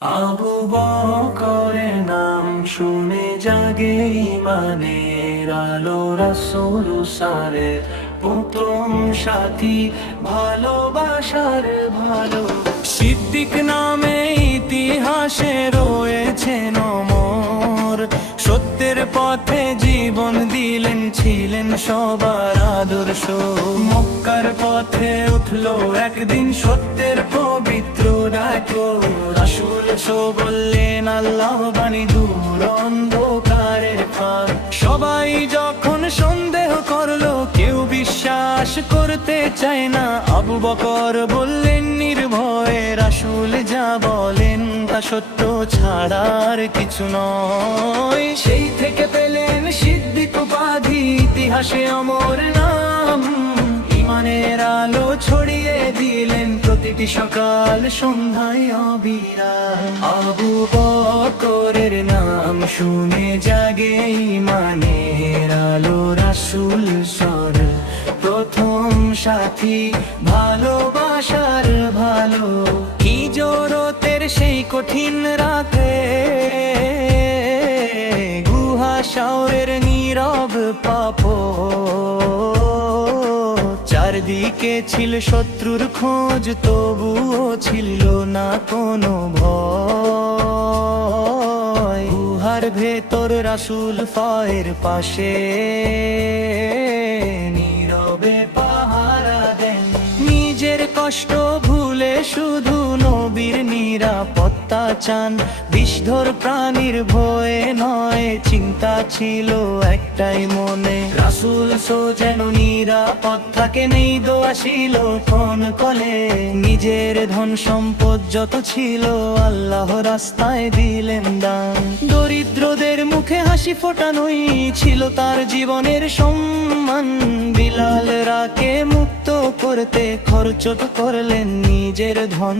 আবু বকরের নাম শুনে জাগে ঈমানের আলো, রাসূল সারের প্রথম সাথী, ভালোবাসার ভালো। সিদ্দিক নামে ইতিহাসে রয়েছে অমর, সত্যের পথে জীবন দিলেন, ছিলেন সবার আদর্শ। মক্কার পথে উঠলো একদিন সত্যের পবিত্র ডাক, রাসূল বললেন আল্লাহ বাণী দূর অন্ধকারের ফাঁক। সবাই যখন সন্দেহ করলো, কেউ বিশ্বাস করতে চায় না, আবু বকর বললেন নির্ভয়ে, রাসূল যা বলেন তা সত্য ছাড়া আর কিছু নয়। সেই থেকে পেলেন সিদ্দিক উপাধি, ইতিহাসে অমর নাম। ঈমানের আলো ছড়িয়ে দিলেন প্রতিটি সকাল সন্ধ্যায় অবিরাম। আবু বকরের নাম শুনে জাগে ঈমানের আলো, রাসূল সর প্রথম সাথী, ভালোবাসার ভালো। হিজরতের সেই কঠিন রাতে গুহা শাওরের নীরব পাপ, চারদিকে ছিল শত্রুর খোঁজ, তবুও ছিল না কোনো ভয়। গুহার ভেতর রাসূল ফায়ের পাশে নীরবে পাহারা দেন, নিজের কষ্ট ভুলে শুধু নবীর নিরাপত্তা চান। বিষধর প্রাণীর ভয়ে নয়, চিন্তা ছিল একটাই মনে, রাসূল যেন নিরাপদ থাকে, নেই দোয়া ছিল কোন কলে। নিজের ধন সম্পদ যত ছিল আল্লাহ রাস্তায় দিলেন দান, দরিদ্রদের মুখে হাসি ফোটানোই ছিল তার জীবনের সম্মান। বিলাল রাকে মুক্ত করতে খরচ করলেন নিজের ধন,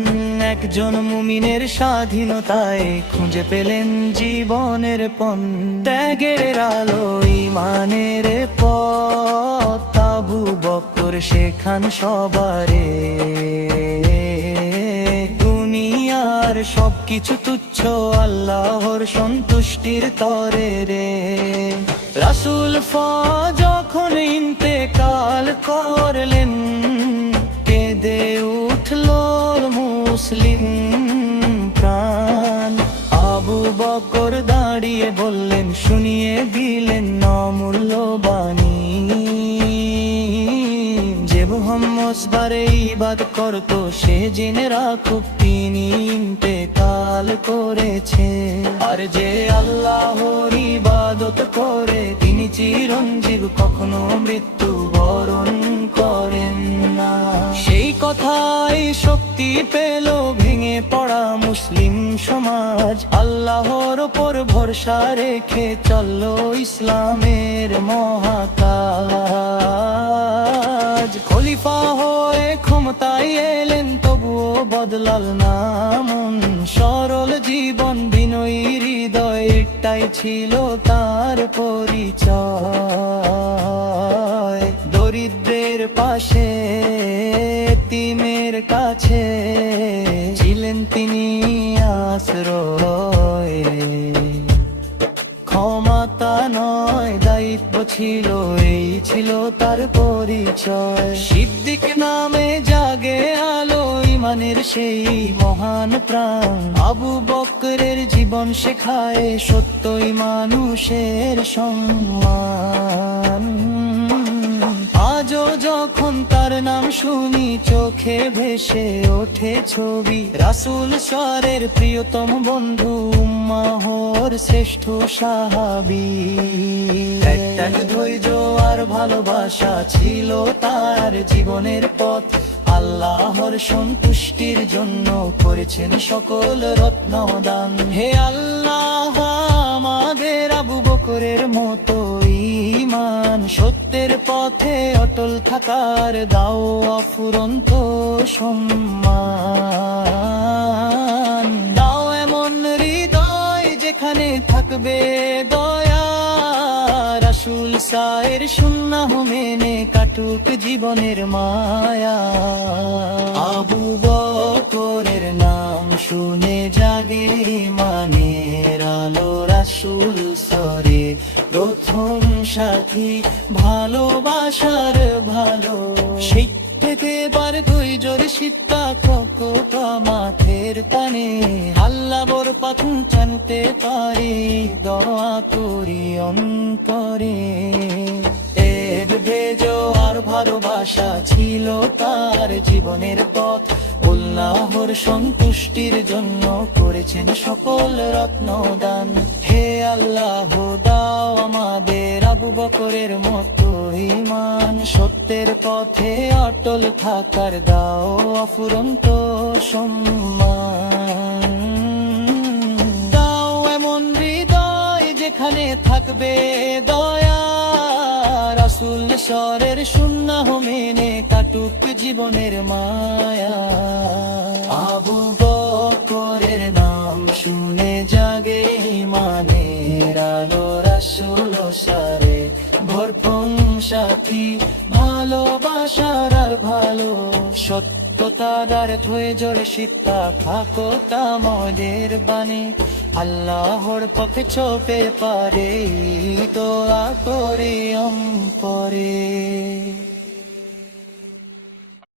একজন মুমিনের স্বাধীনতায় খুঁজে পেলেন জীবনের পণ। ত্যাগের আলো ঈমানের পথ, আবু বকর শেখান সবারে, দুনিয়ার সবকিছু তুচ্ছ আল্লাহর সন্তুষ্টির তরে রে। রাসূল যখন ইন্তেকাল করলেন, কেঁদে উঠল মুসলিম প্রাণ। আবু বকর দাঁড়িয়ে বললেন, শুনিয়ে দিলেন অমূল্য বাণী, যে মুহাম্মদ বারে ইবাদত করতো সে জেনে রাখুক তিনি ইন্তেকাল করেছে, আর যে আল্লাহর ইবাদত করে তিনি চিরঞ্জীব, কখনো মৃত্যু বরণ করেন না। সেই কথাই শক্তি পেল ভেঙে পড়া মুসলিম সমাজ, আল্লাহর ওপর ভরসা রেখে চলল ইসলামের মহাকাজ। খলিফা হয়ে ক্ষমতায় এলেন, তবুও বদলাল না মন, সরল জীবন বিনয়ী হৃদয়, এটাই ছিল তার পরিচয়। দরিদ্রের পাশে এতিমের কাছে ছিলেন তিনি আশ্রয়, ক্ষমতা নয় দায়িত্ব ছিল, এই ছিল তার পরিচয়। সিদ্দিক নামে জাগে আলো, ঈমানের সেই মহান প্রাণ। আবু বকরের জীবন শেখায় সত্যই মানুষের সম্মান। আজও যখন তার নাম শুনি চোখে ভেসে ওঠে ছবি, রাসূল সরের প্রিয়তম বন্ধু, উম্মাহর শ্রেষ্ঠ সাহাবী। একটা ধৈর্য আর ভালোবাসা ছিল তার জীবনের পথ, আল্লাহর সন্তুষ্টির জন্য করেছেন সকল রত্ন দান। হে আল্লাহ, আমাদের আবু বকরের মতো ঈমান সত্যের পথে অটল থাকার দাও অফুরন্ত সম্মান। দাও এমন হৃদয় যেখানে থাকবে দয়া, রাসূল শয়ের সুন্নাহ মেনে কাটুক জীবনের মায়া। আবু বকরের নাম শুনে জাগে ইমানের আলো, রাসূল সরে প্রথম সাথী, ভালোবাসার ভালো। সেই থেকে বার দুই জোর শীতা কোকা মাথের টানে, আল্লাহ বর পাথর জানতে পারি, দোয়া করি অন্তরে। এর ভেজো আর ভালোবাসা ছিল তার জীবনের পথ, আল্লাহর সন্তুষ্টির জন্য করেছেন সকল রত্নদান। হে আল্লাহ দাও আমাদের আবু বকরের মতো ঈমান, সত্যের পথে অটল থাকার দাও অফুরন্ত সম্মান। দাও এমন হৃদয় যেখানে থাকবে দয়া, রাসূল সরের সুন্নাহ মেনে কাটুক জীবনের মায়া। আবু বকরের নাম শুনে জাগে ইমানের আলো, রাসূল সরে ভরপুর সাথী, ভালোবাসার আর ভালো। সত্যতার আর ধৈর্যের শিক্ষা থাকো তামদের বাণী, আল্লাহর পথে চলতে পারে দোয়া করে অন্তরে।